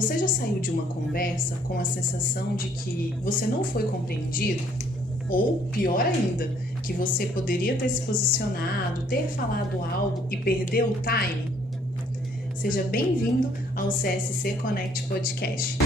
Você já saiu de uma conversa com a sensação de que você não foi compreendido? Ou, pior ainda, que você poderia ter se posicionado, ter falado algo e perdeu o time? Seja bem-vindo ao CSC Connect Podcast.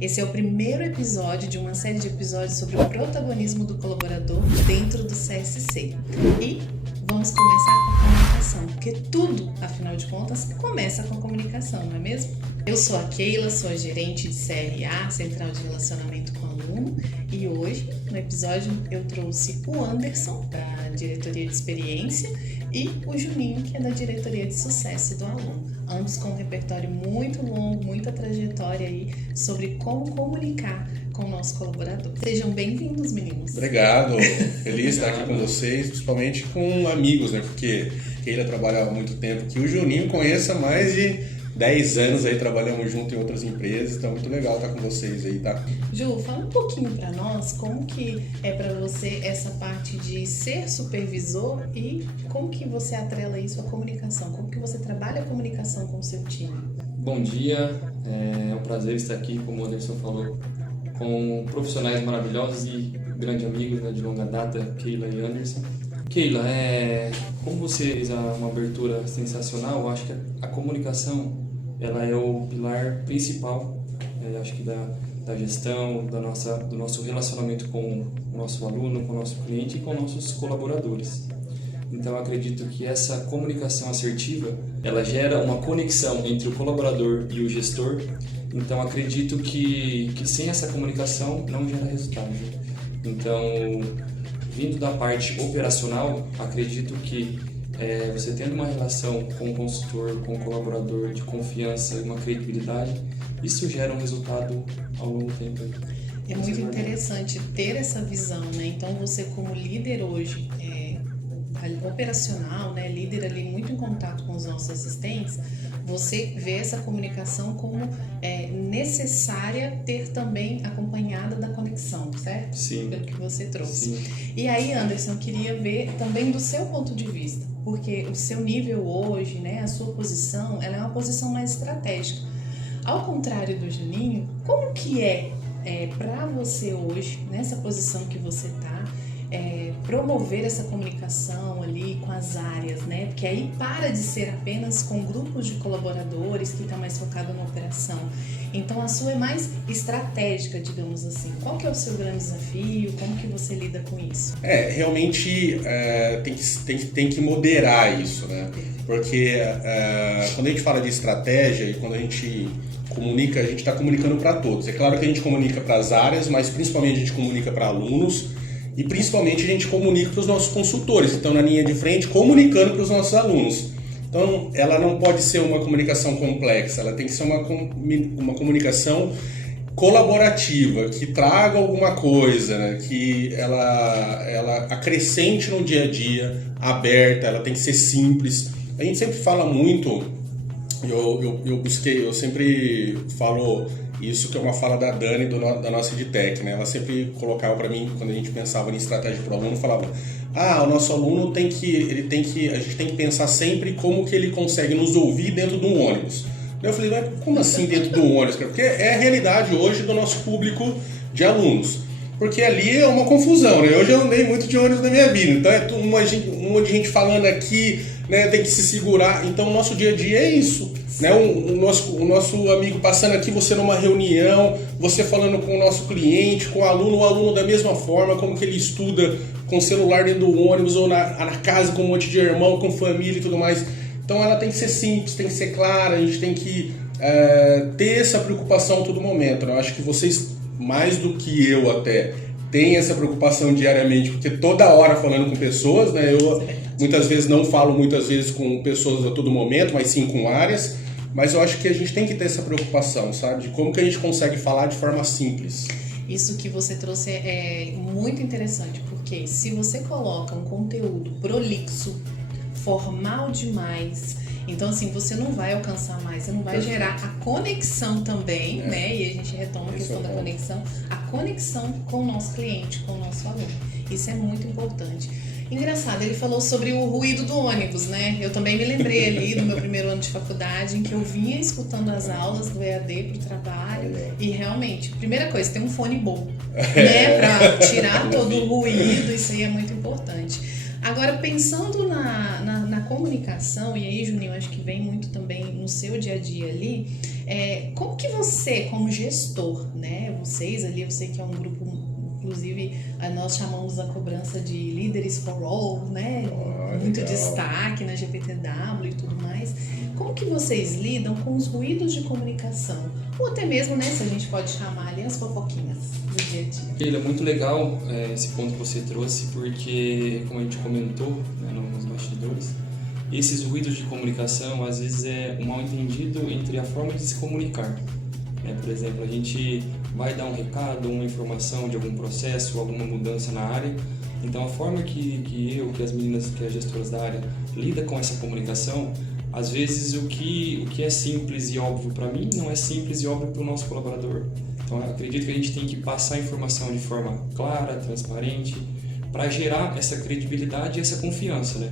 Esse é o primeiro episódio de uma série de episódios sobre o protagonismo do colaborador dentro do CSC. E vamos começar com a comunicação, porque tudo, afinal de contas, começa com a comunicação, não é mesmo? Eu sou a Keila, sou a gerente de CRA, Central de Relacionamento com Aluno, e hoje, no episódio, eu trouxe o Anderson, da Diretoria de Experiência, e o Juninho, que é da Diretoria de Sucesso do Aluno. Ambos com um repertório muito longo, muita trajetória aí sobre como comunicar com o nosso colaborador. Sejam bem-vindos, meninos. Obrigado, feliz de estar aqui com vocês, principalmente com amigos, né? Porque Keila trabalha há muito tempo aqui, o Juninho conheço há mais de 10 anos aí, trabalhamos junto em outras empresas, então é muito legal estar com vocês aí, tá? Ju, fala um pouquinho para nós como que é para você essa parte de ser supervisor e como que você atrela isso à comunicação, como que você trabalha a comunicação com o seu time. Bom dia, é um prazer estar aqui, como o Anderson falou, com profissionais maravilhosos e grandes amigos, né, de longa data, Keila e Anderson. Keila, como você fez uma abertura sensacional, eu acho que a comunicação ela é o pilar principal, acho que da gestão, do nosso relacionamento com o nosso aluno, com o nosso cliente e com nossos colaboradores. Então eu acredito que essa comunicação assertiva, ela gera uma conexão entre o colaborador e o gestor. Então acredito que sem essa comunicação não gera resultado. Então, vindo da parte operacional, acredito que você tendo uma relação com o consultor, com o colaborador de confiança e uma credibilidade, isso gera um resultado ao longo do tempo. É muito interessante ter essa visão, né? Então você como líder hoje, operacional, né? Líder ali muito em contato com os nossos assistentes, você vê essa comunicação como necessária ter também acompanhada da conexão, certo? Sim. Pelo que você trouxe. Sim. E aí, Anderson, eu queria ver também do seu ponto de vista, porque o seu nível hoje, né, a sua posição, ela é uma posição mais estratégica. Ao contrário do Juninho, como que para você hoje, nessa posição que você está, promover essa comunicação ali com as áreas, né? Porque aí para de ser apenas com grupos de colaboradores que está mais focado na operação. Então a sua é mais estratégica, digamos assim. Qual que é o seu grande desafio? Como que você lida com isso? Realmente tem que moderar isso, né? Porque quando a gente fala de estratégia e quando a gente comunica, a gente está comunicando para todos. É claro que a gente comunica para as áreas, mas principalmente a gente comunica para alunos. E principalmente a gente comunica para os nossos consultores, que estão na linha de frente, comunicando para os nossos alunos. Então, ela não pode ser uma comunicação complexa, ela tem que ser uma comunicação colaborativa, que traga alguma coisa, né? Que ela acrescente no dia a dia, aberta, ela tem que ser simples. A gente sempre fala muito, eu sempre falo isso, que é uma fala da Dani, da nossa EdTech, né? Ela sempre colocava para mim, quando a gente pensava em estratégia para o aluno, falava: o nosso aluno a gente tem que pensar sempre como que ele consegue nos ouvir dentro de um ônibus. Eu falei: mas como assim dentro de um ônibus, cara? Porque é a realidade hoje do nosso público de alunos. Porque ali é uma confusão, né? Hoje eu andei muito de ônibus na minha vida, então é um monte de gente falando aqui, né? Tem que se segurar. Então o nosso dia a dia é isso, né? O nosso amigo passando aqui, você numa reunião, você falando com o nosso cliente, com o aluno da mesma forma, como que ele estuda com o celular dentro do ônibus ou na casa com um monte de irmão, com família e tudo mais. Então ela tem que ser simples, tem que ser clara, a gente tem que ter essa preocupação a todo momento, né? Eu acho que vocês, mais do que eu até, têm essa preocupação diariamente, porque toda hora falando com pessoas, né? Eu muitas vezes não falo com pessoas a todo momento, mas sim com áreas. Mas eu acho que a gente tem que ter essa preocupação, sabe? De como que a gente consegue falar de forma simples. Isso que você trouxe é muito interessante, porque se você coloca um conteúdo prolixo, formal demais, então assim, você não vai alcançar mais, você não vai gerar a conexão também, né? E a gente retoma a questão da conexão, a conexão com o nosso cliente, com o nosso aluno. Isso é muito importante. Engraçado, ele falou sobre o ruído do ônibus, né? Eu também me lembrei ali do meu primeiro ano de faculdade, em que eu vinha escutando as aulas do EAD pro trabalho, e realmente, primeira coisa, tem um fone bom, né? Pra tirar todo o ruído, isso aí é muito importante. Agora, pensando na comunicação, e aí, Juninho, acho que vem muito também no seu dia a dia ali, como que você, como gestor, né? Vocês ali, eu sei que é um grupo. Inclusive, nós chamamos a cobrança de Leaders for All, né? Muito legal. destaque na GPTW e tudo mais. Como que vocês lidam com os ruídos de comunicação? Ou até mesmo, né, se a gente pode chamar ali as fofoquinhas do dia a dia. Keila, muito legal esse ponto que você trouxe, porque, como a gente comentou, né, nos bastidores, esses ruídos de comunicação, às vezes, é um mal-entendido entre a forma de se comunicar. Por exemplo, a gente vai dar um recado, uma informação de algum processo, alguma mudança na área. Então, a forma que as meninas, que as gestoras da área, lida com essa comunicação, às vezes o que é simples e óbvio para mim, não é simples e óbvio para o nosso colaborador. Então, eu acredito que a gente tem que passar a informação de forma clara, transparente, para gerar essa credibilidade e essa confiança, né?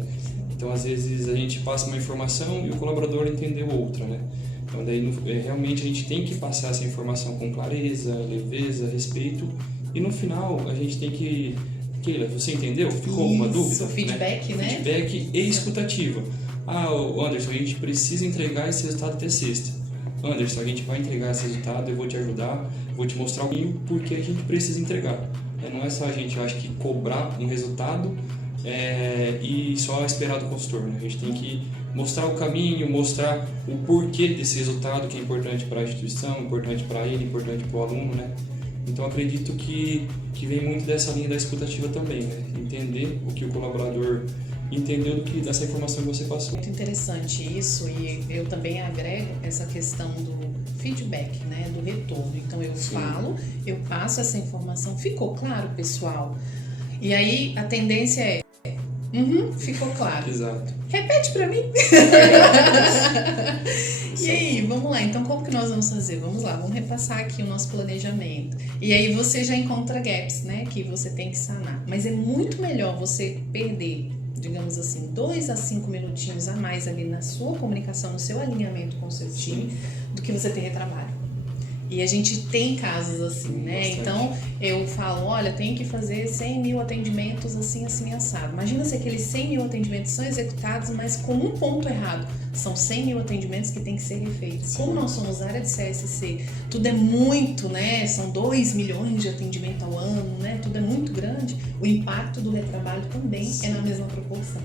Então, às vezes, a gente passa uma informação e o colaborador entendeu outra, né? Então, daí, realmente, a gente tem que passar essa informação com clareza, leveza, respeito. E, no final, a gente tem que... Keila, você entendeu? Ficou alguma dúvida? Feedback, né? Feedback e escutativa. Anderson, a gente precisa entregar esse resultado até sexta. Anderson, a gente vai entregar esse resultado, eu vou te ajudar, vou te mostrar o caminho porque a gente precisa entregar. Não é só a gente, eu acho que cobrar um resultado e só esperar do consultor, né? A gente tem que mostrar o caminho, mostrar o porquê desse resultado que é importante para a instituição, importante para ele, importante para o aluno, né? Então acredito que vem muito dessa linha da escutativa também, né? Entender o que o colaborador entendeu dessa informação que você passou. Muito interessante isso, e eu também agrego essa questão do feedback, né? Do retorno. Então eu falo, eu passo essa informação, ficou claro, pessoal? E aí a tendência é ficou claro. Exato. Repete pra mim. E aí, vamos lá. Então, como que nós vamos fazer? Vamos lá, vamos repassar aqui o nosso planejamento. E aí você já encontra gaps, né? Que você tem que sanar. Mas é muito melhor você perder, digamos assim, 2 a 5 minutinhos a mais ali na sua comunicação, no seu alinhamento com o seu time, do que você ter retrabalho. E a gente tem casos assim, né? Bastante. Então, eu falo, olha, tem que fazer 100 mil atendimentos assim, assim, assado. Imagina se aqueles 100 mil atendimentos são executados, mas com um ponto errado. São 100 mil atendimentos que tem que ser refeitos. Como nós somos área de CSC, tudo é muito, né? São 2 milhões de atendimento ao ano, né? Tudo é muito grande. O impacto do retrabalho também é na mesma proporção.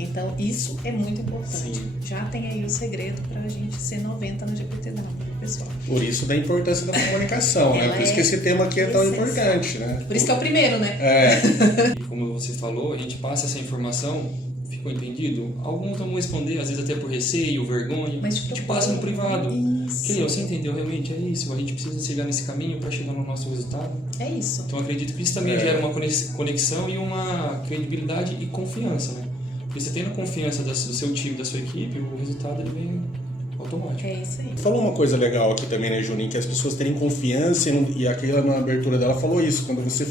Então, isso é muito importante. Sim. Já tem aí o segredo para a gente ser 90 no GPTW, pessoal. Por isso da importância da comunicação, né? Por isso que esse tema aqui é tão importante, né? Por isso que é o primeiro, né? E como você falou, a gente passa essa informação, ficou entendido? Alguns não vão responder, às vezes até por receio, vergonha. Mas a gente passa no privado. Isso. Keila, você entendeu realmente? É isso, a gente precisa chegar nesse caminho para chegar no nosso resultado. É isso. Então acredito que isso também gera uma conexão e uma credibilidade e confiança, né? Porque você tendo confiança do seu time, da sua equipe, o resultado ele vem automático. É isso aí. Falou uma coisa legal aqui também, né, Juninho? Que as pessoas terem confiança e aquela na abertura dela falou isso, quando você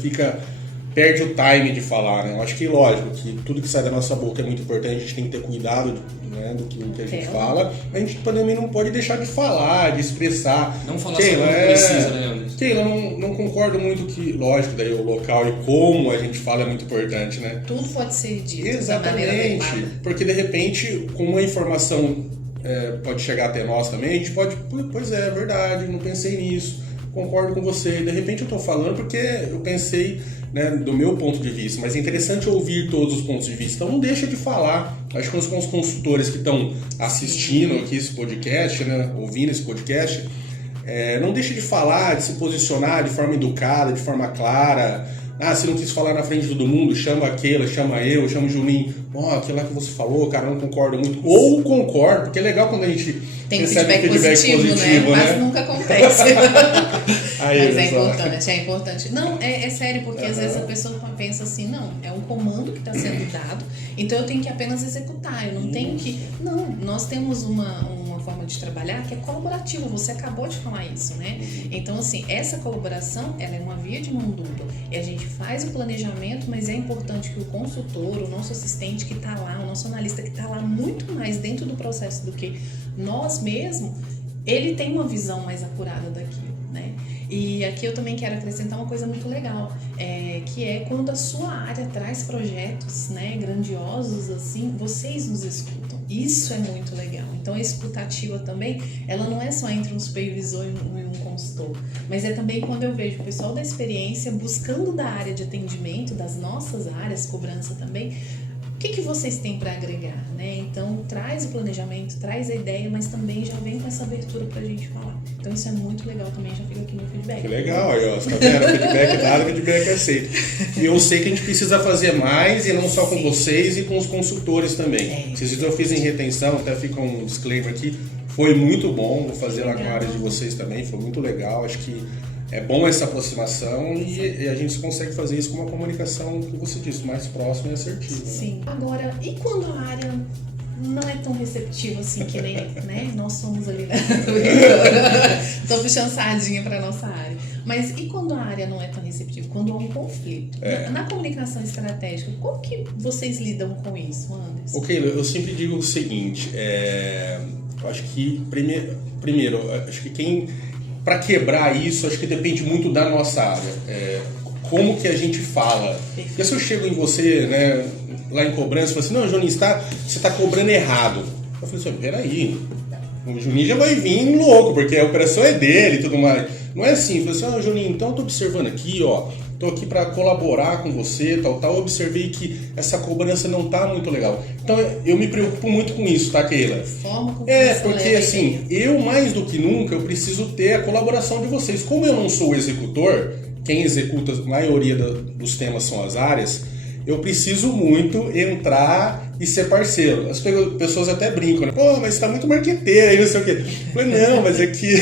perde o time de falar, né? Eu acho que, lógico, que tudo que sai da nossa boca é muito importante, a gente tem que ter cuidado, né, do que a gente fala. A gente também não pode deixar de falar, de expressar. Não falar só o que precisa, né, Anderson? Keila, não concordo muito que, lógico, daí o local e como a gente fala é muito importante, né? Tudo pode ser dito da maneira adequada. Porque de repente, como a informação pode chegar até nós também, a gente pode, pois é verdade, não pensei nisso, concordo com você. De repente eu tô falando porque eu pensei, né, do meu ponto de vista, mas é interessante ouvir todos os pontos de vista. Então não deixa de falar. Acho que com os consultores que estão assistindo aqui esse podcast, né, ouvindo esse podcast, não deixe de falar, de se posicionar de forma educada, de forma clara. Se não quis falar na frente de todo mundo, chama a Keila, chama eu, chama o Juninho. Aquilo lá que você falou, cara, eu não concordo muito. Ou concordo, porque é legal quando a gente tem recebe feedback positivo, né? Mas nunca acontece. Aí, mas é importante. Não, é sério, porque às vezes a pessoa pensa assim, não, é um comando que está sendo dado, então eu tenho que apenas executar, eu não tenho que... Não, nós temos uma forma de trabalhar que é colaborativa, você acabou de falar isso, né? Então, assim, essa colaboração, ela é uma via de mão dupla. E a gente faz o planejamento, mas é importante que o consultor, o nosso assistente que está lá, o nosso analista que está lá muito mais dentro do processo do que nós mesmos, ele tem uma visão mais apurada daquilo, né? E aqui eu também quero acrescentar uma coisa muito legal, que é quando a sua área traz projetos, né, grandiosos assim, vocês nos escutam. Isso é muito legal. Então a escutativa também, ela não é só entre um supervisor e um consultor, mas é também quando eu vejo o pessoal da experiência buscando da área de atendimento, das nossas áreas, cobrança também, o que vocês têm para agregar, né? Então, traz o planejamento, traz a ideia, mas também já vem com essa abertura pra gente falar. Então, isso é muito legal também, já fica aqui no feedback. Que legal, aí, ó, você tá vendo? Feedback dado, feedback aceito. E eu sei que a gente precisa fazer mais, e não só com vocês, e com os consultores também. Se eu fiz em retenção, até fica um disclaimer aqui, foi muito bom, vou fazer lá com a área de vocês também, foi muito legal, acho que é bom essa aproximação e a gente consegue fazer isso com uma comunicação, que você disse, mais próxima e assertiva. Sim. Né? Agora, e quando a área não é tão receptiva assim que nem, né? Nós somos ali, né? Tô puxando sardinha para nossa área. Mas e quando a área não é tão receptiva? Quando há um conflito? Na comunicação estratégica, como que vocês lidam com isso, Anderson? Ok, eu sempre digo o seguinte, eu acho que primeiro, acho que para quebrar isso, acho que depende muito da nossa área. Como que a gente fala. Porque se eu chego em você, né, lá em cobrança, e falo assim, não, Juninho, você está cobrando errado. Eu falei assim, peraí, o Juninho já vai vir louco, porque a operação é dele e tudo mais. Não é assim, eu falei assim, Juninho, então eu tô observando aqui, ó, tô aqui para colaborar com você, tal, observei que essa cobrança não tá muito legal. Então eu me preocupo muito com isso, tá, Keila? Porque assim, eu mais do que nunca, eu preciso ter a colaboração de vocês. Como eu não sou o executor, quem executa a maioria dos temas são as áreas, eu preciso muito entrar e ser parceiro. As pessoas até brincam, né? Pô, mas você tá muito marqueteiro aí, não sei o quê. Eu falei, não, mas é que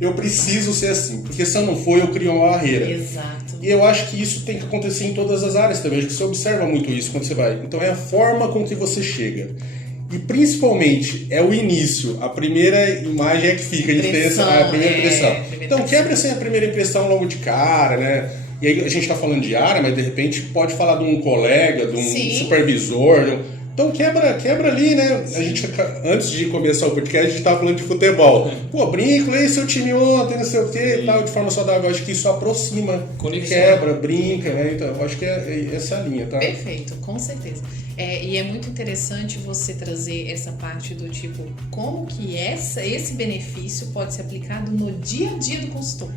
eu preciso ser assim, porque se eu não for, eu crio uma barreira. Exato. E eu acho que isso tem que acontecer em todas as áreas também. Acho que você observa muito isso quando você vai. Então é a forma com que você chega. E principalmente é o início. A primeira imagem é que fica. A gente tem a primeira impressão. Então quebra assim a primeira impressão logo de cara, né? E aí a gente está falando de área, mas de repente pode falar de um colega, de um supervisor. Então quebra ali, né? A gente, antes de começar o podcast, a gente estava falando de futebol. Pô, brinco, lê seu time ontem, não sei o quê, tal, de forma saudável. Eu acho que isso aproxima, quebra, brinca, né? Então, eu acho que é essa a linha, tá? Perfeito, com certeza. E é muito interessante você trazer essa parte do tipo, como que esse benefício pode ser aplicado no dia a dia do consultor.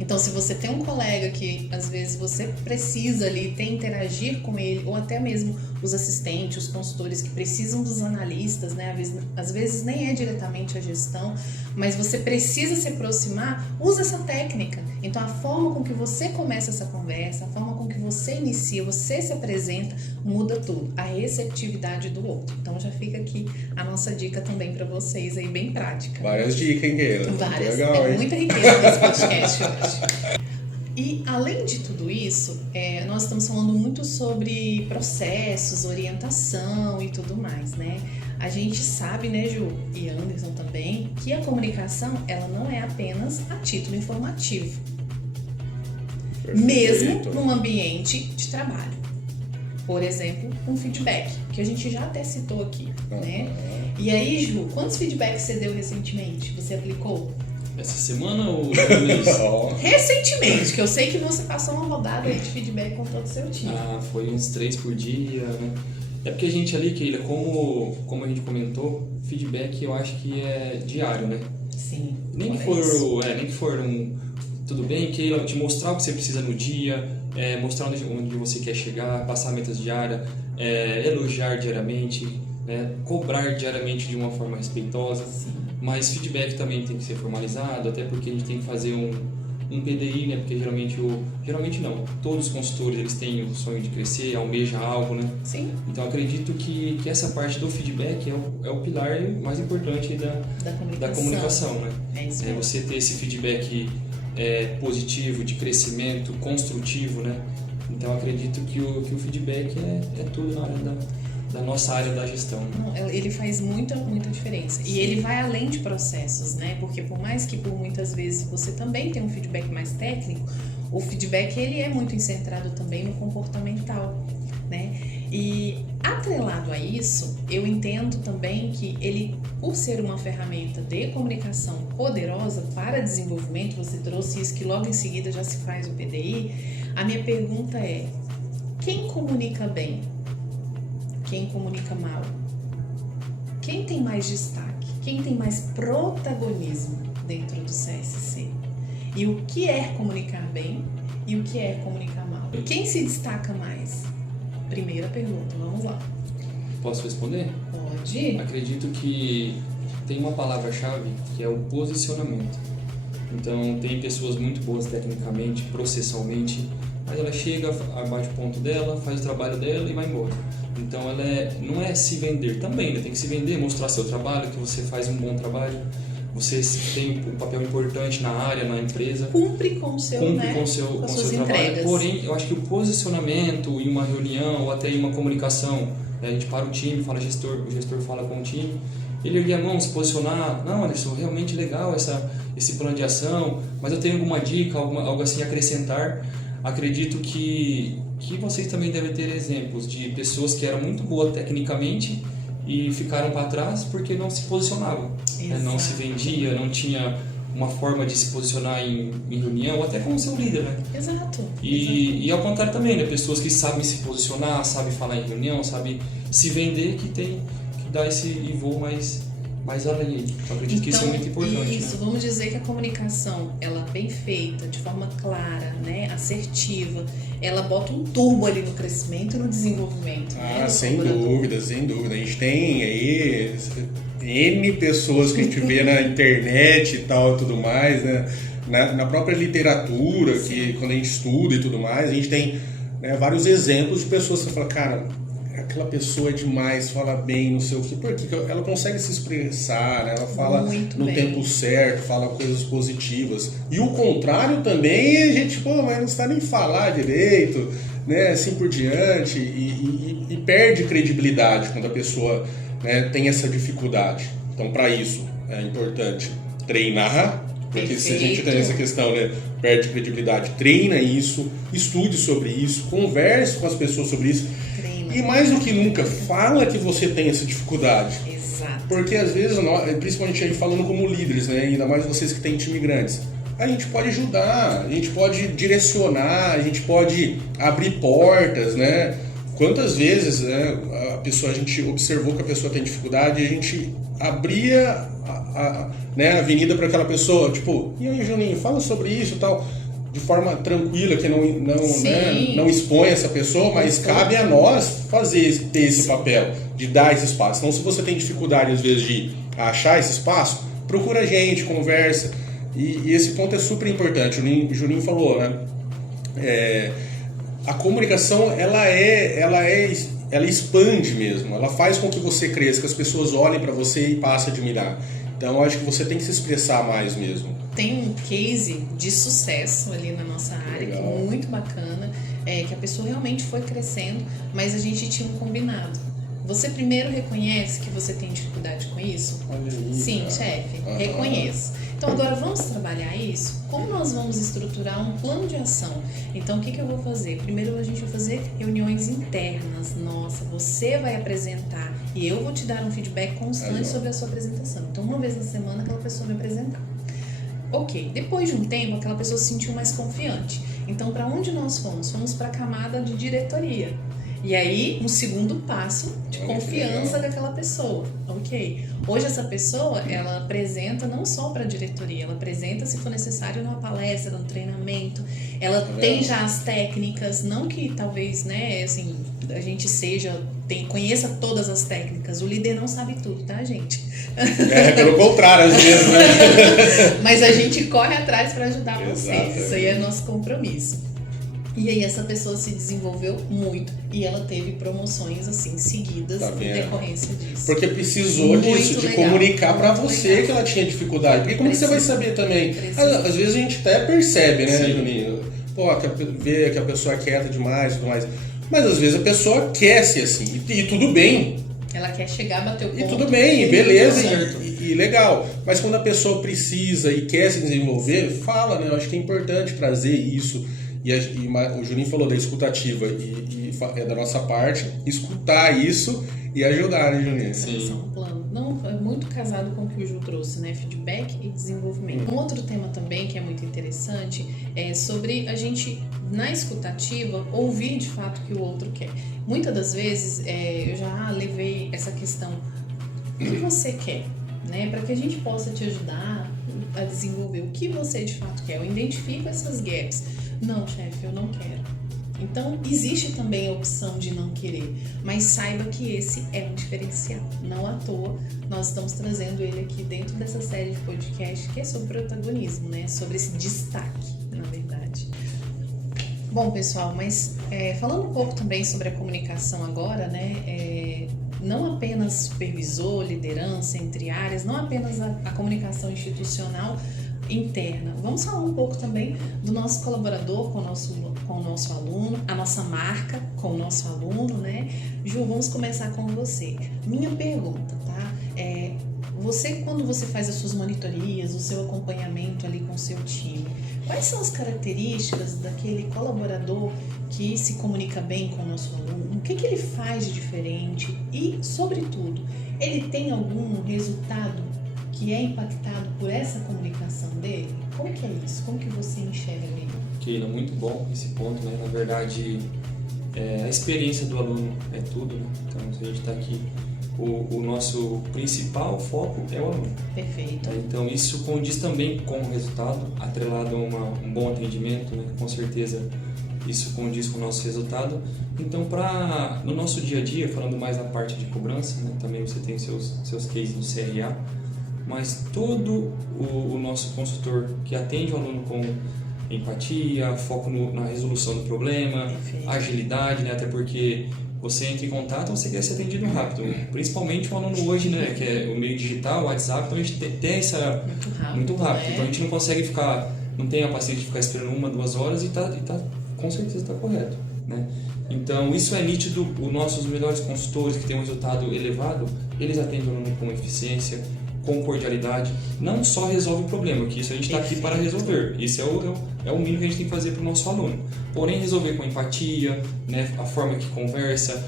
Então, se você tem um colega que, às vezes, você precisa ali interagir com ele, ou até mesmo os assistentes, os consultores que precisam dos analistas, né? Às vezes nem é diretamente a gestão, mas você precisa se aproximar, usa essa técnica. Então, a forma com que você começa essa conversa, a forma com que você inicia, você se apresenta, muda tudo. A receptividade do outro. Então, já fica aqui a nossa dica também para vocês aí, bem prática. Várias dicas, hein, Keila? Várias. Legal, hein? Muita riqueza nesse podcast hoje. E, além de tudo isso, nós estamos falando muito sobre processos, orientação e tudo mais, né? A gente sabe, né, Ju, e Anderson também, que a comunicação, ela não é apenas a título informativo. Perfeito. Mesmo num ambiente de trabalho. Por exemplo, um feedback, que a gente já até citou aqui, né? E aí, Ju, quantos feedbacks você deu recentemente? Você aplicou? Essa semana ou mês? Recentemente, que eu sei que você passou uma rodada aí de feedback com todo o seu time. Foi uns 3 por dia, né? É porque a gente ali, Keila, como a gente comentou, feedback eu acho que é diário, né? Sim. Nem que for tudo bem, Keila, te mostrar o que você precisa no dia, mostrar onde você quer chegar, passar metas diárias, elogiar diariamente, né? Cobrar diariamente de uma forma respeitosa. Sim. Mas feedback também tem que ser formalizado, até porque a gente tem que fazer um PDI, né? Porque geralmente não, todos os consultores eles têm o sonho de crescer, almejam algo, né? Sim. Então acredito que essa parte do feedback é o pilar mais importante da comunicação, né? É isso mesmo. Você ter esse feedback positivo, de crescimento, construtivo, né? Então acredito que o feedback é tudo na área da nossa área da gestão. Não, ele faz muita diferença. E ele vai além de processos, né? Porque por mais que por muitas vezes você também tem um feedback mais técnico, o feedback ele é muito centrado também no comportamental, né? E atrelado a isso, eu entendo também que ele, por ser uma ferramenta de comunicação poderosa para desenvolvimento, você trouxe isso que logo em seguida já se faz o PDI, a minha pergunta é: quem comunica bem? Quem comunica mal? Quem tem mais destaque? Quem tem mais protagonismo dentro do CSC? E o que é comunicar bem e o que é comunicar mal? Quem se destaca mais? Primeira pergunta, vamos lá. Posso responder? Pode. Acredito que tem uma palavra-chave que é o posicionamento. Então, tem pessoas muito boas tecnicamente, processualmente, mas ela chega, abate o ponto dela, faz o trabalho dela e vai embora. Então, não é se vender também, né? Tem que se vender, mostrar seu trabalho, que você faz um bom trabalho, você tem um papel importante na área, na empresa. Cumpre com o seu, com seu trabalho. entregas. Porém, eu acho que o posicionamento em uma reunião ou até em uma comunicação, né, a gente para o time, o gestor fala com o time, ele ergue a mão, se posicionar, não, Alisson, realmente legal esse plano de ação, mas eu tenho alguma dica, algo assim a acrescentar. Acredito que vocês também devem ter exemplos de pessoas que eram muito boas tecnicamente e ficaram para trás porque não se posicionavam, né? Não se vendia, não tinha uma forma de se posicionar em reunião, ou até como seu líder, né? Exato. E ao contrário também, né? Pessoas que sabem se posicionar, sabem falar em reunião, sabem se vender, que dá esse voo mais além. Eu acredito que isso é muito importante. Isso, né? Vamos dizer que a comunicação, ela bem feita, de forma clara, né, assertiva, ela bota um turbo ali no crescimento e no desenvolvimento. Né, sem dúvida, sem dúvida. A gente tem aí N pessoas que a gente vê na internet e tal e tudo mais, né? Na própria literatura, que quando a gente estuda e tudo mais, a gente tem, né, vários exemplos de pessoas que falam, cara, aquela pessoa é demais, fala bem, não sei o quê, porque ela consegue se expressar, né? Ela fala muito no bem. tempo certo, fala coisas positivas. E o contrário também, a gente, mas não está nem falar direito, né? Assim por diante, e perde credibilidade quando a pessoa, né, tem essa dificuldade. Então, para isso, é importante treinar, porque Perfeito. se a gente tem essa questão, né, perde credibilidade, treina isso, estude sobre isso, converse com as pessoas sobre isso. E mais do que nunca, fala que você tem essa dificuldade. Exato. Porque às vezes, principalmente aí falando como líderes, né, ainda mais vocês que têm time grandes, a gente pode ajudar, a gente pode direcionar, a gente pode abrir portas, né? Quantas vezes, né, a gente observou que a pessoa tem dificuldade e a gente abria né, a avenida para aquela pessoa, tipo, e aí, Juninho, fala sobre isso e tal, de forma tranquila, que não expõe essa pessoa, mas cabe a nós ter esse papel, de dar esse espaço. Então, se você tem dificuldade, às vezes, de achar esse espaço, procura a gente, conversa, e esse ponto é super importante. O Juninho falou, né? A comunicação, ela expande mesmo, ela faz com que você cresça, que as pessoas olhem para você e passem a admirar. Então, eu acho que você tem que se expressar mais mesmo. Tem um case de sucesso ali na nossa área, que é muito bacana, que a pessoa realmente foi crescendo, mas a gente tinha um combinado. Você primeiro reconhece que você tem dificuldade com isso? Sim, chefe, reconheço. Então agora vamos trabalhar isso? Como nós vamos estruturar um plano de ação? Então o que eu vou fazer? Primeiro a gente vai fazer reuniões internas. Nossa, você vai apresentar e eu vou te dar um feedback constante sobre a sua apresentação. Então uma vez na semana aquela pessoa vai apresentar. Ok, depois de um tempo aquela pessoa se sentiu mais confiante. Então para onde nós fomos? Fomos para a camada de diretoria. E aí, um segundo passo de confiança daquela pessoa, ok? Hoje essa pessoa, ela apresenta não só para a diretoria, ela apresenta se for necessário numa palestra, num treinamento, ela tem já as técnicas, não que talvez, né, assim, a gente conheça todas as técnicas, o líder não sabe tudo, tá, gente? Pelo contrário, às vezes, né? Mas a gente corre atrás para ajudar vocês, Exatamente. Isso aí é nosso compromisso. E aí essa pessoa se desenvolveu muito e ela teve promoções assim seguidas em decorrência disso. Porque precisou muito disso, de legal, comunicar para muito você legal. que ela tinha dificuldade. Porque como que você vai saber também? Às vezes a gente até percebe, né, Juninho? Pô, vê que a pessoa é quieta demais e tudo mais. Mas às vezes a pessoa quer ser assim, e tudo bem. Ela quer chegar, bater o ponto. E tudo bem, beleza, certo. e legal. Mas quando a pessoa precisa e quer se desenvolver, fala, né? Eu acho que é importante trazer isso. O Juninho falou da escutativa, e é da nossa parte escutar isso e ajudar, né, Juninho? Sim. Um plano. Não, é muito casado com o que o Ju trouxe, né? Feedback e desenvolvimento. Um outro tema também que é muito interessante é sobre a gente, na escutativa, ouvir de fato o que o outro quer. Muitas das vezes eu já levei essa questão: o que você quer? Né? Para que a gente possa te ajudar a desenvolver o que você de fato quer. Eu identifico essas gaps. Não, chefe, eu não quero. Então, existe também a opção de não querer, mas saiba que esse é um diferencial. Não à toa, nós estamos trazendo ele aqui dentro dessa série de podcast que é sobre protagonismo, né? Sobre esse destaque, na verdade. Bom, pessoal, mas falando um pouco também sobre a comunicação agora, né? Não apenas supervisor, liderança entre áreas, não apenas a comunicação institucional interna. Vamos falar um pouco também do nosso colaborador com o nosso aluno, a nossa marca com o nosso aluno, né? Ju, vamos começar com você. Minha pergunta, tá? Você, quando você faz as suas monitorias, o seu acompanhamento ali com o seu time, quais são as características daquele colaborador que se comunica bem com o nosso aluno? O que ele faz de diferente? E, sobretudo, ele tem algum resultado que é impactado por essa comunicação dele? Como que é isso? Como que você enxerga ele? Keila, muito bom esse ponto, né? Na verdade, a experiência do aluno é tudo, né? Então, se a gente está aqui, o nosso principal foco é o aluno. Perfeito. Então, isso condiz também com o resultado, atrelado a um bom atendimento, né? Com certeza, isso condiz com o nosso resultado. Então, no nosso dia a dia, falando mais na parte de cobrança, né? Também você tem seus cases no CRA, mas todo o nosso consultor que atende o aluno com empatia, foco na resolução do problema, Perfeito. Agilidade, né? Até porque você entra em contato, você quer ser atendido rápido, principalmente o aluno hoje, né? Que é o meio digital, o WhatsApp, então a gente tem essa... Muito rápido. Né? Então a gente não consegue não tem a paciência de ficar esperando 1-2 horas e com certeza está correto, né? Então isso é nítido. Os nossos melhores consultores que têm um resultado elevado, eles atendem o aluno com eficiência, com cordialidade, não só resolve o problema, que isso a gente está aqui para resolver, isso é o mínimo que a gente tem que fazer para o nosso aluno, porém resolver com empatia, né, a forma que conversa,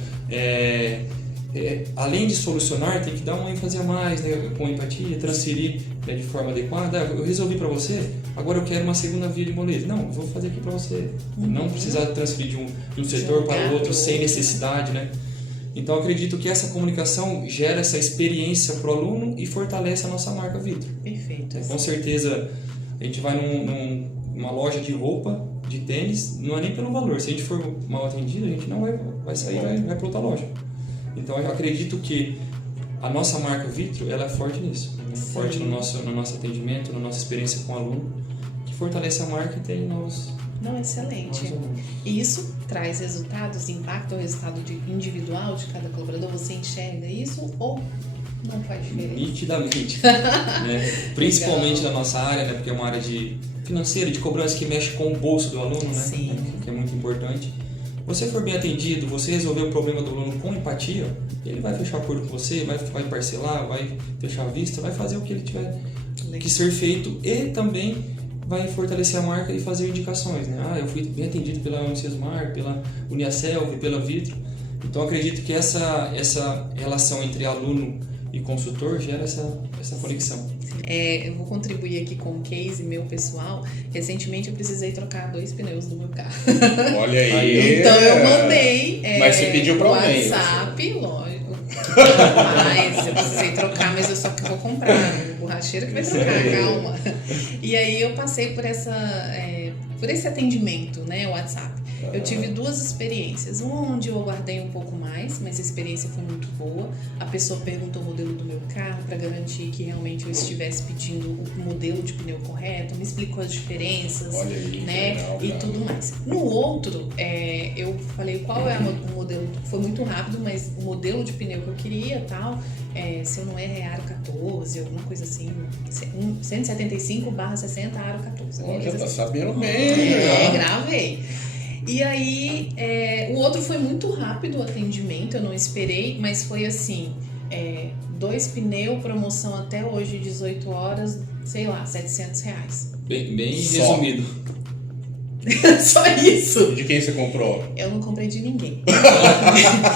além de solucionar, tem que dar uma ênfase a mais, né, com empatia, transferir, né, de forma adequada. Eu resolvi para você, agora eu quero uma segunda via de moleza. Não, eu vou fazer aqui para você, não precisar transferir de um setor para o outro sem necessidade, né? Então, acredito que essa comunicação gera essa experiência para o aluno e fortalece a nossa marca Vitro. Perfeito. Com certeza, a gente vai numa loja de roupa, de tênis, não é nem pelo valor. Se a gente for mal atendido, a gente não vai sair e vai para outra loja. Então, eu acredito que a nossa marca Vitro, ela é forte nisso. Né? Forte no nosso atendimento, na nossa experiência com o aluno, que fortalece a marca e tem Não, excelente. E isso traz resultados, impacta o resultado individual de cada colaborador? Você enxerga isso ou não faz diferença? Nitidamente. Né? Principalmente na nossa área, né? Porque é uma área financeira, de cobrança, que mexe com o bolso do aluno, né? Sim. Que é muito importante. Você for bem atendido, você resolver o problema do aluno com empatia, ele vai fechar acordo com você, vai parcelar, vai fechar a vista, vai fazer o que ele tiver que ser feito e também vai fortalecer a marca e fazer indicações, né? Eu fui bem atendido pela Unicesumar, pela Uniaselv, pela Vitro. Então acredito que essa relação entre aluno e consultor gera essa conexão. Eu vou contribuir aqui com um case meu pessoal. Recentemente eu precisei trocar 2 pneus do meu carro. Olha aí. Então eu mandei Mas você pediu para alguém? WhatsApp, lógico. Mas eu precisei trocar, mas eu só que vou comprar. O borracheiro que vai trocar, calma. E aí eu passei por esse atendimento, né, WhatsApp. Eu tive 2 experiências. Uma onde eu aguardei um pouco mais, mas a experiência foi muito boa. A pessoa perguntou o modelo do meu carro para garantir que realmente eu estivesse pedindo o modelo de pneu correto, me explicou as diferenças, aí, né, legal, e tudo mais. No outro, eu falei qual é o modelo, foi muito rápido, mas o modelo de pneu que eu queria, tal, se eu não erro, é Aro 14, alguma coisa assim, 175/60 Aro 14. Olha, já tá assim. sabendo bem. Gravei. E aí, o outro foi muito rápido o atendimento, eu não esperei, mas foi assim, 2 pneus, promoção até hoje, 18 horas, sei lá, R$700. Bem Só. resumido. Só isso. De quem você comprou? Eu não comprei de ninguém.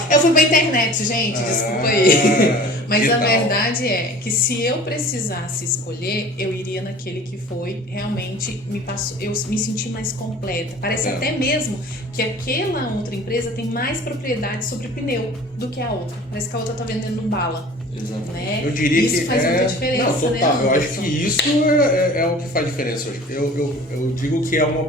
Eu fui pra internet, gente, desculpa aí. Mas a verdade é que se eu precisasse escolher, eu iria naquele que foi realmente eu me senti mais completa. Parece até mesmo que aquela outra empresa tem mais propriedade sobre pneu do que a outra. Parece que a outra tá vendendo bala. Exato. Né? Eu diria isso que faz muita diferença. Não, total. Né, eu acho que isso é o que faz diferença hoje. Eu digo que é uma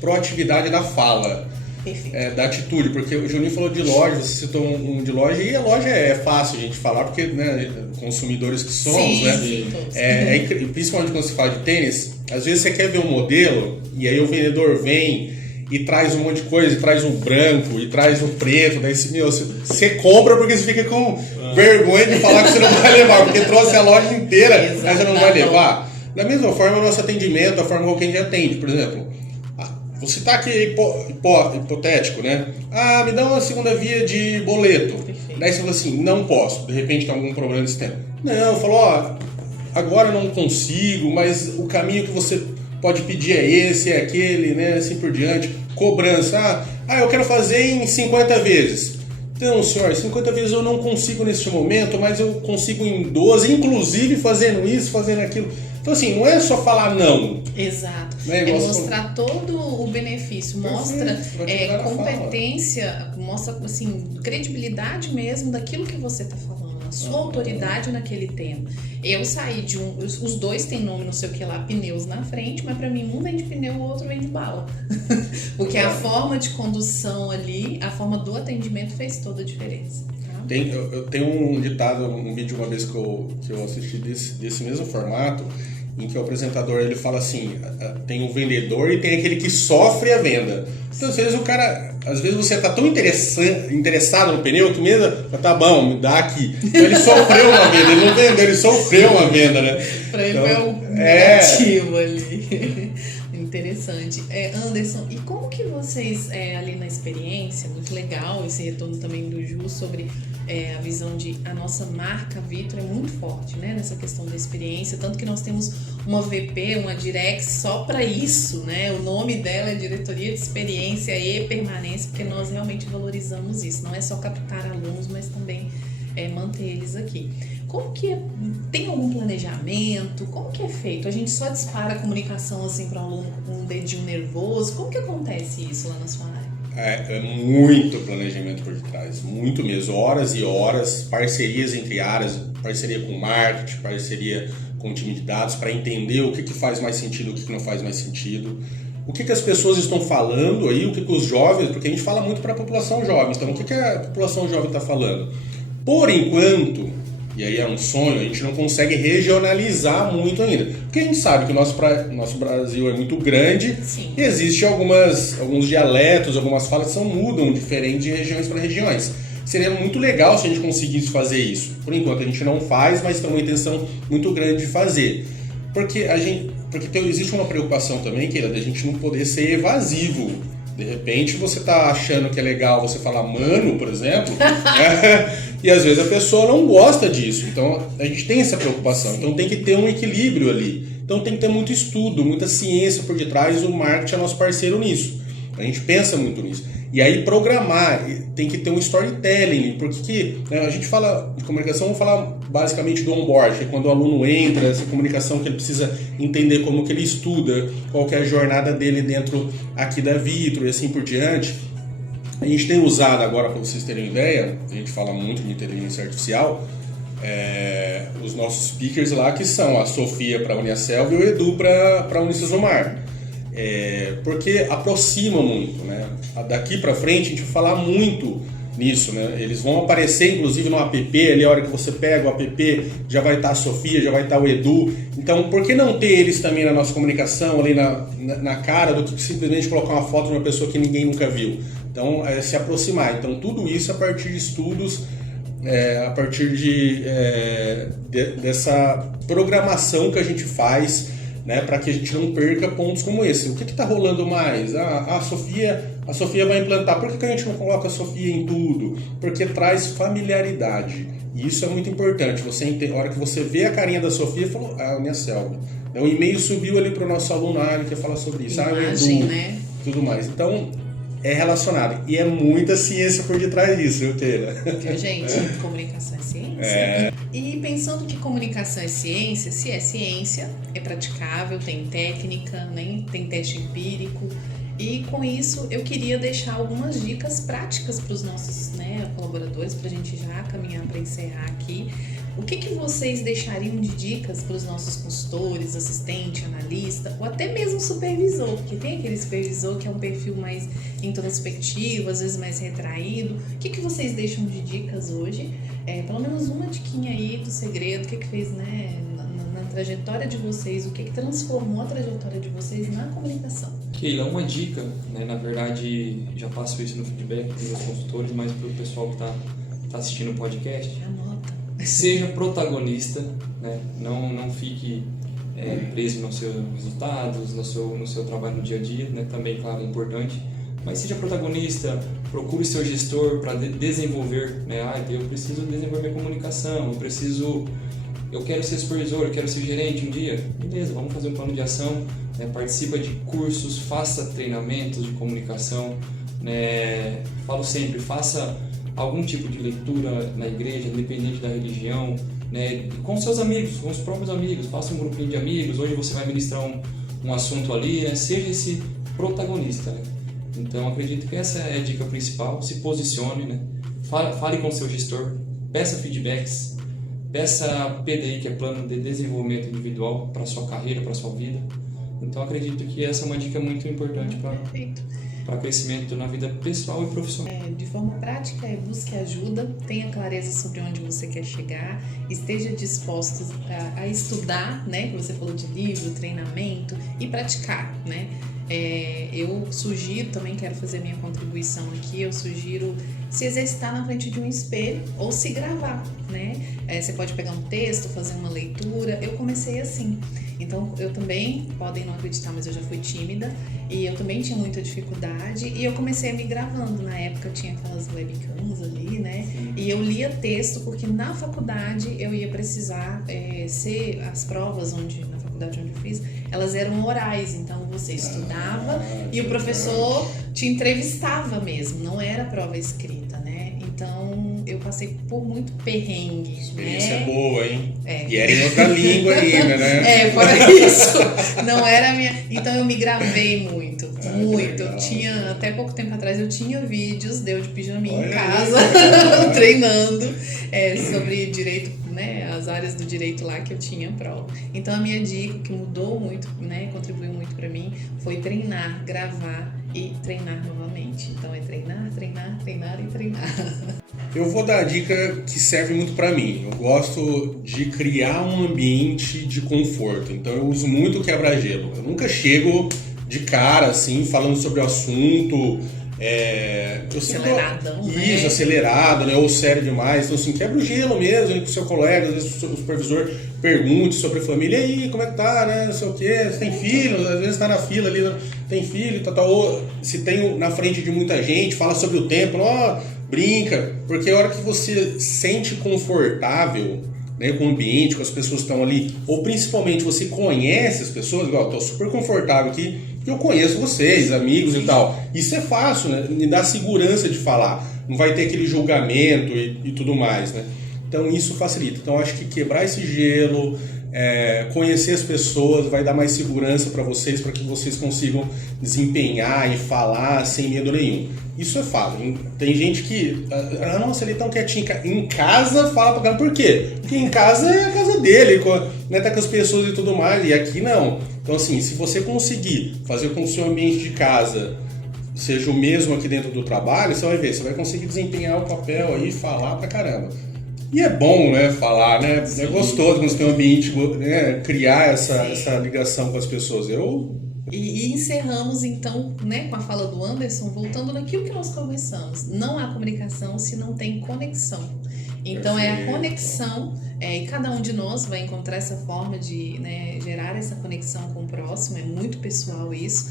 proatividade da fala. Perfeito. Da atitude, porque o Juninho falou de loja, você citou um de loja, e a loja é fácil a gente falar, porque, né, consumidores que somos, sim, né? Sim, principalmente quando você fala de tênis, às vezes você quer ver um modelo, e aí o vendedor vem e traz um monte de coisa, e traz um branco, e traz um preto, daí você compra porque você fica com vergonha de falar que você não vai levar, porque trouxe a loja inteira, mas você não vai levar. Da mesma forma, o nosso atendimento, a forma como a gente atende, por exemplo, vou citar aqui hipotético, né? Me dá uma segunda via de boleto. Perfeito. Daí você fala assim, não posso, de repente tem algum problema de sistema. Não, falou, agora não consigo, mas o caminho que você pode pedir é esse, é aquele, né? Assim por diante. Cobrança, eu quero fazer em 50 vezes. Então, senhor, 50 vezes eu não consigo neste momento, mas eu consigo em 12, inclusive fazendo isso, fazendo aquilo. Então, assim, não é só falar não. Exato. Né? Mostrar todo o benefício, mostra competência, mostra assim, credibilidade mesmo daquilo que você está falando, a sua autoridade naquele tema. Eu saí de os dois têm nome, não sei o que lá, pneus na frente, mas para mim um vem de pneu, o outro vem de bala. Porque a forma de condução ali, a forma do atendimento fez toda a diferença. Eu tenho um ditado, um vídeo uma vez que eu assisti desse mesmo formato, em que o apresentador ele fala assim, tem o vendedor e tem aquele que sofre a venda. Então às vezes você tá tão interessado no pneu que mesmo, tá bom, me dá aqui. Então ele sofreu uma venda, ele não vendeu, ele sofreu uma venda, né? Pra ele foi um negativo ali. Interessante. Anderson, e como que vocês, ali na experiência, muito legal esse retorno também do Ju sobre a visão de a nossa marca Vitro é muito forte, né, nessa questão da experiência, tanto que nós temos uma VP, uma Direx só para isso, né, o nome dela é Diretoria de Experiência e Permanência, porque nós realmente valorizamos isso, não é só captar alunos, mas também manter eles aqui. Como que tem algum planejamento? Como que é feito? A gente só dispara a comunicação assim para o aluno com um dedinho nervoso? Como que acontece isso lá na sua área? É muito planejamento por detrás, muito mesmo, horas e horas, parcerias entre áreas, parceria com marketing, parceria com o time de dados para entender o que faz mais sentido, o que não faz mais sentido, o que as pessoas estão falando aí, o que os jovens, porque a gente fala muito para a população jovem, então o que a população jovem está falando? Por enquanto, e aí é um sonho, a gente não consegue regionalizar muito ainda. Porque a gente sabe que o nosso Brasil é muito grande. Sim. E existe alguns dialetos, algumas falas que mudam diferente de regiões para regiões. Seria muito legal se a gente conseguisse fazer isso. Por enquanto a gente não faz, mas tem uma intenção muito grande de fazer. Porque existe uma preocupação também, que é da gente não poder ser evasivo. De repente você tá achando que é legal você falar mano, por exemplo, e às vezes a pessoa não gosta disso. Então a gente tem essa preocupação. Então tem que ter um equilíbrio ali. Então tem que ter muito estudo, muita ciência por detrás. O marketing é nosso parceiro nisso. A gente pensa muito nisso. E aí programar, tem que ter um storytelling, porque a gente fala de comunicação, vamos falar basicamente do onboard, que é quando o aluno entra, essa comunicação que ele precisa entender como que ele estuda, qual que é a jornada dele dentro aqui da Vitro e assim por diante. A gente tem usado agora, para vocês terem ideia, a gente fala muito de inteligência artificial, os nossos speakers lá, que são a Sofia para a Uniaselv e o Edu para a Unicesumar. Porque aproxima muito, né? Daqui para frente a gente vai falar muito nisso, né? Eles vão aparecer inclusive no app, ali a hora que você pega o app já vai estar a Sofia, já vai estar o Edu. Então por que não ter eles também na nossa comunicação, ali na cara, do que simplesmente colocar uma foto de uma pessoa que ninguém nunca viu? Então se aproximar. Então tudo isso a partir de estudos, a partir dessa programação que a gente faz né, para que a gente não perca pontos como esse. O que está rolando mais? A Sofia vai implantar. Por que a gente não coloca a Sofia em tudo? Porque traz familiaridade. E isso é muito importante. A hora que você vê a carinha da Sofia, falou, minha Selva. O e-mail subiu ali para o nosso aluno, ele quer falar sobre isso. Imagem, Edu, né? Tudo mais. Então, é relacionado. E é muita ciência por detrás disso, viu, Teira? Viu, gente? Comunicação é ciência. E pensando que comunicação é ciência, se é ciência, é praticável, tem técnica, né? Tem teste empírico. E com isso eu queria deixar algumas dicas práticas para os nossos, né, colaboradores, para a gente já caminhar para encerrar aqui. O que vocês deixariam de dicas para os nossos consultores, assistente, analista, ou até mesmo supervisor? Porque tem aquele supervisor que é um perfil mais introspectivo, às vezes mais retraído. O que vocês deixam de dicas hoje? Pelo menos uma diquinha aí do segredo, o que fez, né, na trajetória de vocês, o que transformou a trajetória de vocês na comunicação? Keila, uma dica, né, na verdade já passo isso no feedback dos meus consultores, mas para o pessoal que está assistindo o podcast, Anota. Seja protagonista, né? Não fique preso nos seus resultados, no seu trabalho no dia a dia, né? Também, claro, é importante, mas seja protagonista, procure seu gestor para desenvolver, né? Eu preciso desenvolver minha comunicação, eu quero ser supervisor, eu quero ser gerente um dia, beleza, vamos fazer um plano de ação, né? Participa de cursos, faça treinamentos de comunicação, né? Falo sempre, faça algum tipo de leitura na igreja, independente da religião, né? Com seus amigos, com os próprios amigos, faça um grupinho de amigos, hoje você vai ministrar um assunto ali, né? Seja esse protagonista, né? Então acredito que essa é a dica principal, se posicione, né? Fale com o seu gestor, peça feedbacks, peça PDI, que é Plano de Desenvolvimento Individual, para a sua carreira, para a sua vida. Então acredito que essa é uma dica muito importante para crescimento na vida pessoal e profissional. De forma prática, busque ajuda, tenha clareza sobre onde você quer chegar, esteja disposto a estudar, né? Que você falou de livro, treinamento e praticar, né? Eu sugiro, também quero fazer minha contribuição aqui, eu sugiro se exercitar na frente de um espelho ou se gravar, né? Você pode pegar um texto, fazer uma leitura. Eu comecei assim. Então, eu também, podem não acreditar, mas eu já fui tímida e eu também tinha muita dificuldade e eu comecei a me gravando. Na época tinha aquelas webcams ali, né? E eu lia texto porque na faculdade eu ia precisar ser as provas na faculdade onde eu fiz, elas eram orais, então você estudava e o professor te entrevistava mesmo, não era prova escrita, né? Então eu passei por muito perrengue. Experiência né? boa, hein? E era em outra língua ainda, né? Fora isso, não era a minha. Então eu me gravei muito. Legal. Tinha, até pouco tempo atrás eu tinha vídeos, deu de pijaminha em Olha casa, treinando sobre direito, né? As áreas do direito lá que eu tinha prova. Então a minha dica, que mudou muito, né? Contribuiu muito pra mim, foi treinar, gravar e treinar novamente. Então é treinar, treinar, treinar e treinar. Eu vou dar a dica que serve muito pra mim. Eu gosto de criar um ambiente de conforto. Então eu uso muito o quebra-gelo. Eu nunca chego de cara, assim, falando sobre o assunto. Aceleradão, né? Isso, acelerado, né? Ou sério demais. Então, assim, quebra o gelo mesmo com o seu colega. Às vezes o supervisor pergunte sobre a família. E aí, como é que tá, né? Não sei o quê. Você tem filho? Às vezes tá na fila ali, tem filho, tal. Ou se tem na frente de muita gente, fala sobre o tempo. Brinca. Porque a hora que você sente confortável, né, com o ambiente, com as pessoas que estão ali, ou principalmente você conhece as pessoas, igual, tô super confortável aqui, porque eu conheço vocês, amigos e tal. Isso é fácil, né? Me dá segurança de falar. Não vai ter aquele julgamento e tudo mais, né? Então isso facilita. Então acho que quebrar esse gelo, conhecer as pessoas, vai dar mais segurança para vocês, para que vocês consigam desempenhar e falar sem medo nenhum. Isso é fácil. Tem gente que, nossa, ele é tão quietinho. Em casa fala pra cara. Por quê? Porque em casa é a casa dele, né, tá com as pessoas e tudo mais, e aqui não. Então assim, se você conseguir fazer com que o seu ambiente de casa seja o mesmo aqui dentro do trabalho, você vai ver, você vai conseguir desempenhar o papel aí e falar pra caramba. E é bom, né, falar, né? Sim. É gostoso quando você tem um ambiente, né, criar essa ligação com as pessoas. E encerramos então, né, com a fala do Anderson, voltando naquilo que nós conversamos. Não há comunicação se não tem conexão. Então perfeito. É a conexão e cada um de nós vai encontrar essa forma de, né, gerar essa conexão com o próximo, é muito pessoal isso.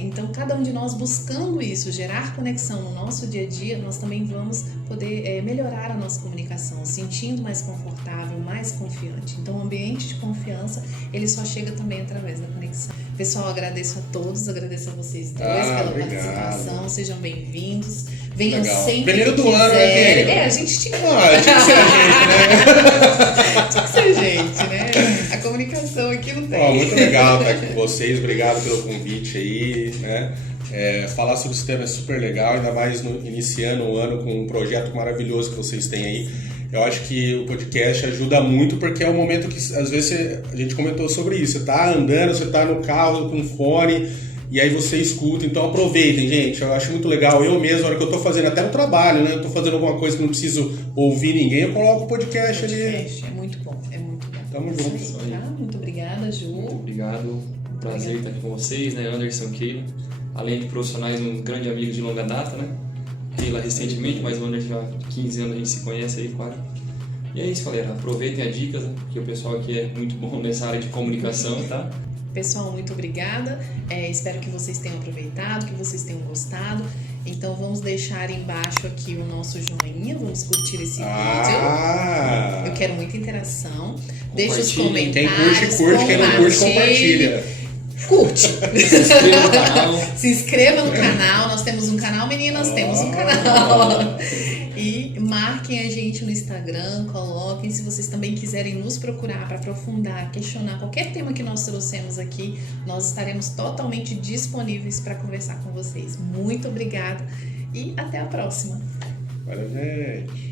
Então, cada um de nós buscando isso, gerar conexão no nosso dia a dia, nós também vamos poder melhorar a nossa comunicação, sentindo mais confortável, mais confiante. Então, o ambiente de confiança, ele só chega também através da conexão. Pessoal, agradeço a todos, agradeço a vocês dois pela participação, sejam bem-vindos. Venham Legal. sempre Primeiro que do ano, né, quiserem. Keila? A gente tinha Tinha que ser a gente, né? tinha que ser gente, né? A comunicação aqui não tem. Muito legal estar aqui com vocês, obrigado pelo convite aí, né? Falar sobre esse tema é super legal, ainda mais iniciando o ano com um projeto maravilhoso que vocês têm aí. Eu acho que o podcast ajuda muito porque é um momento que, às vezes, a gente comentou sobre isso. Você tá andando, você tá no carro com fone e aí você escuta. Então aproveitem, gente. Eu acho muito legal. Eu mesmo, na hora que eu tô fazendo, até no trabalho, né? Eu tô fazendo alguma coisa que não preciso ouvir ninguém, eu coloco o podcast ali. É muito bom, é muito bom. Tamo junto. Tá? Muito obrigada, Ju. Muito obrigado. Prazer estar aqui com vocês, né? Anderson, Keila. Além de profissionais, um grande amigo de longa data, né? Keila recentemente, mas o Anderson já há 15 anos a gente se conhece aí, quase. E é isso, galera. Aproveitem as dicas, né? Porque o pessoal aqui é muito bom nessa área de comunicação, tá? Pessoal, muito obrigada. Espero que vocês tenham aproveitado, que vocês tenham gostado. Então vamos deixar embaixo aqui o nosso joinha, vamos curtir esse vídeo. Eu quero muita interação. Deixe os comentários. Quem curte, quem não curte, compartilha. Curte. Se inscreva no canal. Se inscreva no canal. Nós temos um canal, meninas, temos um canal. E marquem a gente no Instagram, coloquem. Se vocês também quiserem nos procurar para aprofundar, questionar qualquer tema que nós trouxemos aqui, nós estaremos totalmente disponíveis para conversar com vocês. Muito obrigada e até a próxima. Valeu, gente.